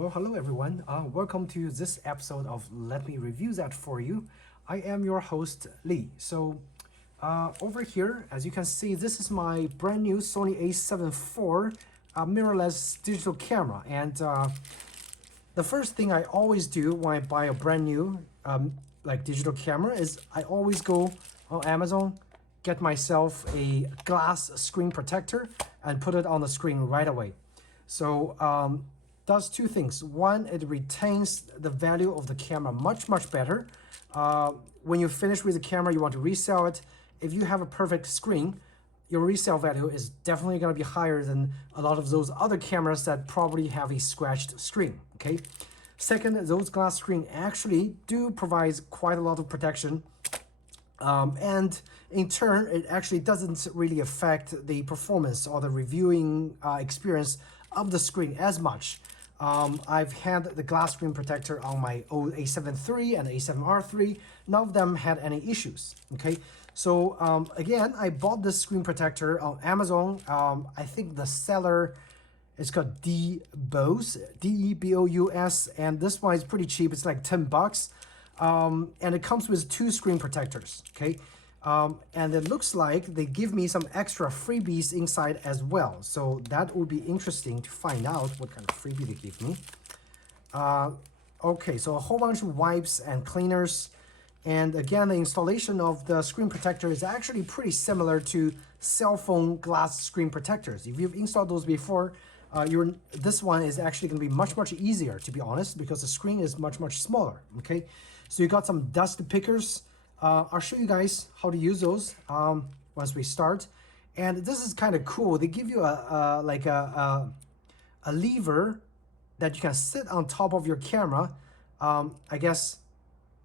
Well, hello everyone. Welcome to this episode of Let Me Review That For You. I am your host, Lee. So, over here, as you can see, this is my brand new Sony a7 IV mirrorless digital camera. And the first thing I always do when I buy a brand new digital camera is I always go on Amazon, get myself a glass screen protector and put it on the screen right away. So does two things. One, it retains the value of the camera much better. When you finish with the camera, you want to resell it. If you have a perfect screen, your resale value is definitely going to be higher than a lot of those other cameras that probably have a scratched screen. Okay. Second, those glass screen actually do provide quite a lot of protection. And in turn, it actually doesn't really affect the performance or the reviewing experience of the screen as much. I've had the glass screen protector on my old a7 III and a7R III. None of them had any issues. Okay, so again, I bought this screen protector on Amazon. I think the seller is called Debous, Debous, and this one is pretty cheap. It's like $10. And it comes with two screen protectors, okay? And it looks like they give me some extra freebies inside as well. So that would be interesting to find out what kind of freebie they give me. Okay, so a whole bunch of wipes and cleaners. And again, the installation of the screen protector is actually pretty similar to cell phone glass screen protectors. If you've installed those before, this one is actually going to be much easier, to be honest, because the screen is much smaller. Okay, so you got some dust pickers. I'll show you guys how to use those once we start. And this is kind of cool. They give you a lever that you can sit on top of your camera, I guess,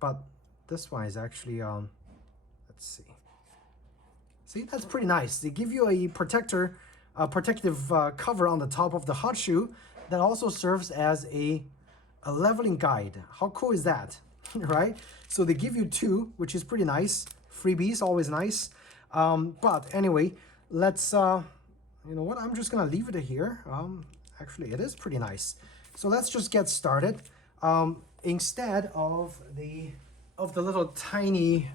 but this one is actually let's see, that's pretty nice. They give you a protective cover on the top of the hot shoe that also serves as a leveling guide. How cool is that? Right? So they give you two, which is pretty nice. Freebies, always nice. But anyway, let's you know what, I'm just gonna leave it here. Actually, it is pretty nice. So let's just get started. Instead of the little tiny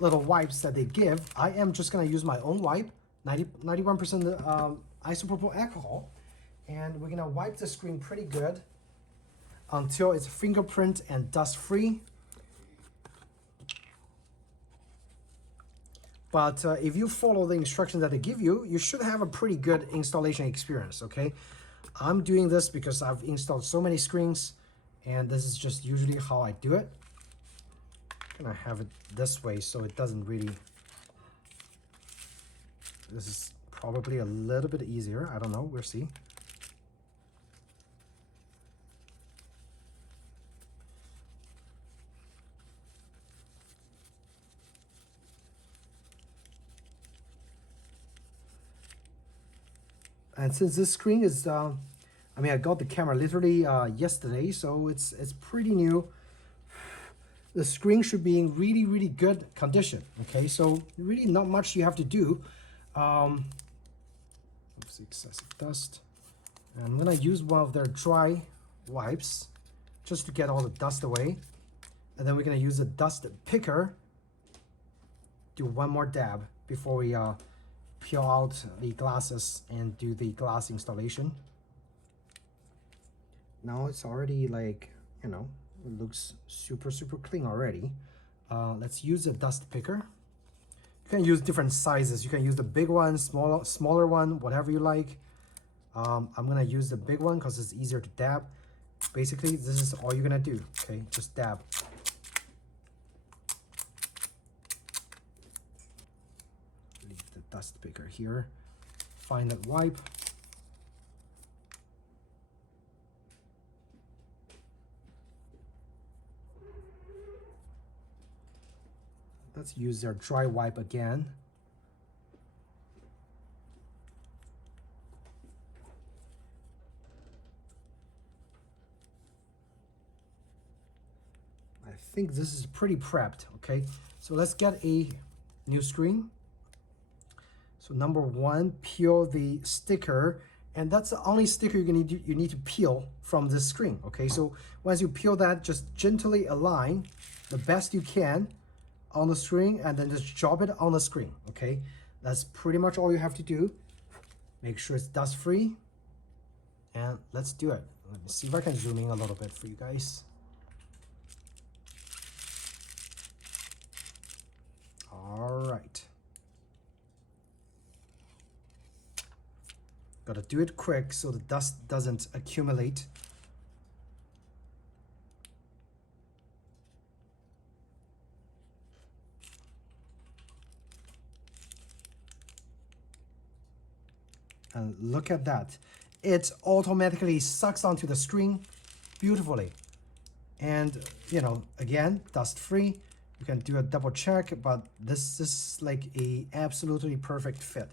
little wipes that they give, I am just gonna use my own wipe, 91% isopropyl alcohol, and we're gonna wipe the screen pretty good until it's fingerprint and dust free. But if you follow the instructions that they give you, you should have a pretty good installation experience. Okay, I'm doing this because I've installed so many screens, and this is just usually how I do it. I'm gonna have it this way so it doesn't really, this is probably a little bit easier. I don't know, we'll see. And since this screen is, I got the camera literally yesterday, so it's pretty new. The screen should be in really good condition. Okay, so really not much you have to do. Oops, excessive dust. And I'm gonna use one of their dry wipes just to get all the dust away. And then we're gonna use a dust picker. Do one more dab before we peel out the glasses and do the glass installation. Now it's already like, you know, it looks super clean already. Let's use a dust picker. You can use different sizes. You can use the big one, smaller one, whatever you like. I'm gonna use the big one because it's easier to dab. Basically, this is all you're gonna do. Okay, just dab. Leave the dust picker here. Find that wipe. Let's use their dry wipe again. I think this is pretty prepped, okay? So let's get a new screen. So number one, peel the sticker And that's the only sticker you need to peel from this screen. Okay, so once you peel that, just gently align the best you can on the screen and then just drop it on the screen. Okay, that's pretty much all you have to do. Make sure it's dust free, and let's do it. Let me see if I can zoom in a little bit for you guys. All right. Gotta do it quick so the dust doesn't accumulate. And look at that. It automatically sucks onto the screen beautifully. And, you know, again, dust free. You can do a double check, but this is like a absolutely perfect fit.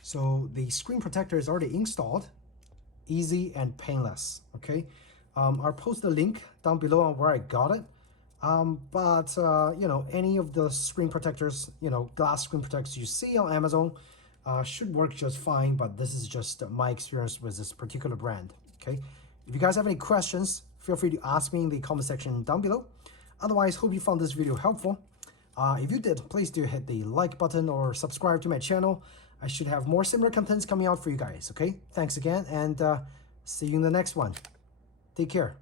So the screen protector is already installed, easy and painless. Okay, I'll post the link down below on where I got it. You know, any of the screen protectors, you know, glass screen protectors you see on Amazon should work just fine, but this is just my experience with this particular brand. Okay, if you guys have any questions, feel free to ask me in the comment section down below. Otherwise, hope you found this video helpful. If you did, please do hit the like button or subscribe to my channel. I should have more similar contents coming out for you guys. Okay, thanks again, and see you in the next one. Take care.